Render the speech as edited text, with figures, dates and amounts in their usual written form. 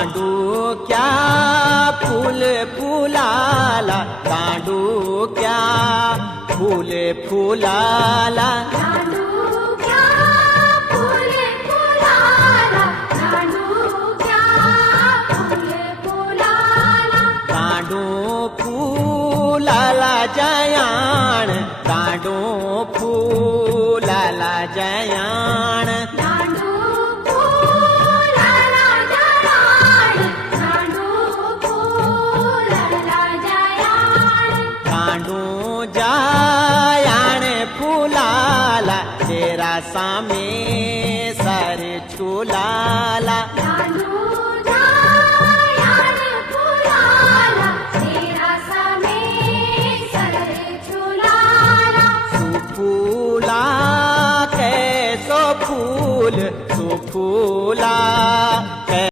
दांडूक्या फूल फुलाला, दांडूक्या फूल फुलाला, दांडूक्या फूल फुलाला, दांडूक्या फूल फुलाला, दांडू फुलाला जयाण, दांडू फुलाला जयाण, दांडू फुलाला जयाण, दांडू फुलाला जयाण, दांडू जयाण फुलाला तेरा सामी